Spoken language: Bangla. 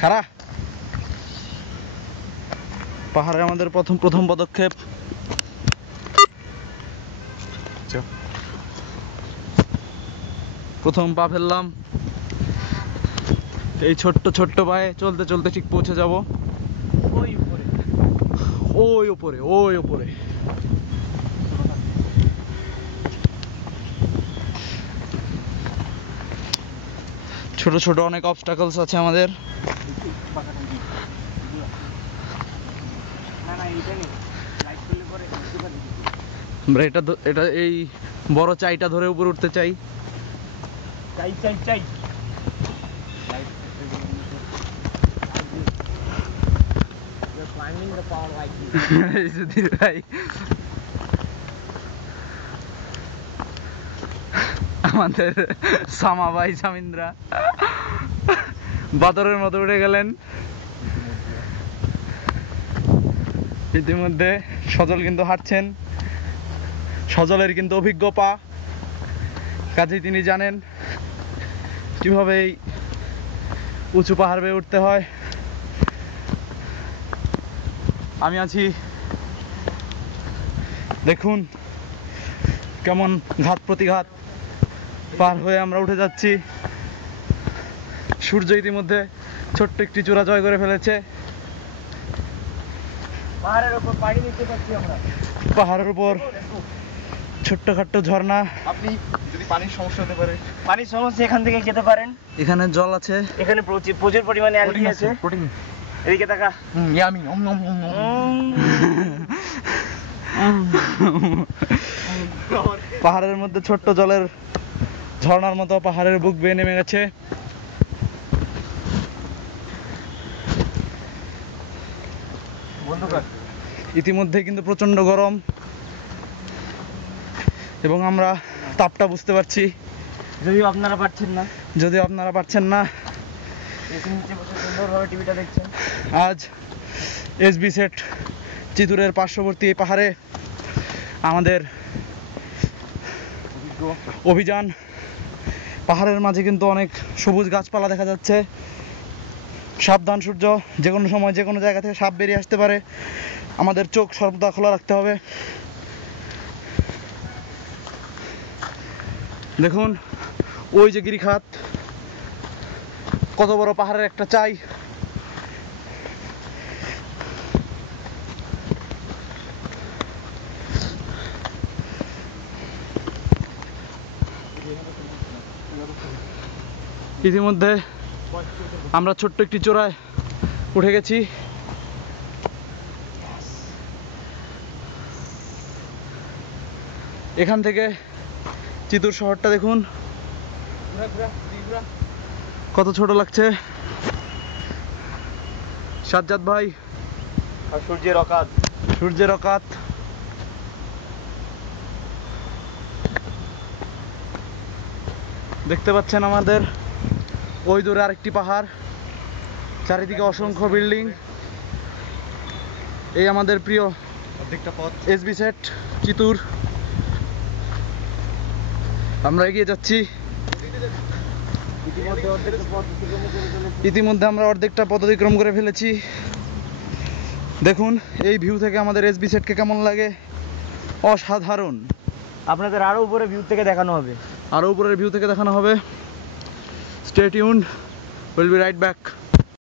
খাড়া পাহাড়ে আমাদের প্রথম পদক্ষেপ। প্রথম পা ফেললাম, এই ছোট্ট পায়ে চলতে চলতে ঠিক পৌঁছে যাব ওই উপরে। ছোট ছোট অনেক অবস্টাকলস আছে আমাদের। আমরা এটা এই বড় চাইটা ধরে উপরে উঠতে চাই। আমাদের সামা ভাই সামিন্দ্রা বাদরের মতো উঠে গেলেন। ইতিমধ্যে সজল কিন্তু হাঁটছেন, সজলের কিন্তু অভিজ্ঞ পা, কাজেই তিনি জানেন কিভাবে এই উঁচু পাহাড় বেয়ে উঠতে হয়। আমি আছি, দেখুন কেমন ঘাত প্রতিঘাত পার হয়ে আমরা উঠে যাচ্ছি। সূর্য ইতিমধ্যে ছোট্ট একটি চূড়া জয় করে ফেলেছে। পাহাড়ের উপর ছোট্টখাট্ট ঝর্ণা। আপনি যদি পানির সমস্যা হতে পারে, পানির সমস্যা এখান থেকে যেতে পারেন। এখানে জল আছে, এখানে প্রচুর পরিমাণে অ্যালগি আছে। এদিকে তাকা। ইয়ামি পাহাড়ের মধ্যে ছোট্ট জলের ঝর্ণার মতো পাহাড়ের বুক বেয়ে নেমে গেছে। ইতিমধ্যে কিন্তু প্রচন্ড গরম এবং আমরা তাপটা বুঝতে পারছি। যদিও আপনারা পারছেন না। সুন্দরভাবে টিভিটা দেখছেন। আজ এসবি সেট চিতুরের পার্শ্ববর্তী এই পাহাড়ে আমাদের অভিযান। পাহাড়ের মাঝে কিন্তু অনেক সবুজ গাছপালা দেখা যাচ্ছে। সাবধান সূর্য, যে কোনো সময় যে কোনো জায়গা থেকে সাপ বেরিয়ে আসতে পারে, আমাদের চোখ সর্বদা খোলা রাখতে হবে। দেখুন ওই যে গিরিখাত, কত বড় পাহাড়ের একটা চাই। ইতিমধ্যে আমরা ছোট্ট একটি চূড়ায় উঠে গেছি। এখান থেকে চিতুর শহরটা দেখুন কত ছোট লাগছে। সাজ্জাদ ভাই, আর সূর্যের অকাত। দেখতে পাচ্ছেন আমাদের ওই দূরে আরেকটি পাহাড়, চারিদিকে অসংখ্য বিল্ডিং। এই আমাদের প্রিয় এসবি সেট চিতুর। আমরা এগিয়ে যাচ্ছি। ইতিমধ্যে আমরা অর্ধেকটা পথ অতিক্রম করে ফেলেছি। দেখুন এই ভিউ থেকে আমাদের এসবি সেটকে কেমন লাগে, অসাধারণ। আপনাদের আরো উপরে ভিউ থেকে দেখানো হবে। আরো উপরের ভিউ থেকে দেখানো হবে। Stay tuned, will be right back.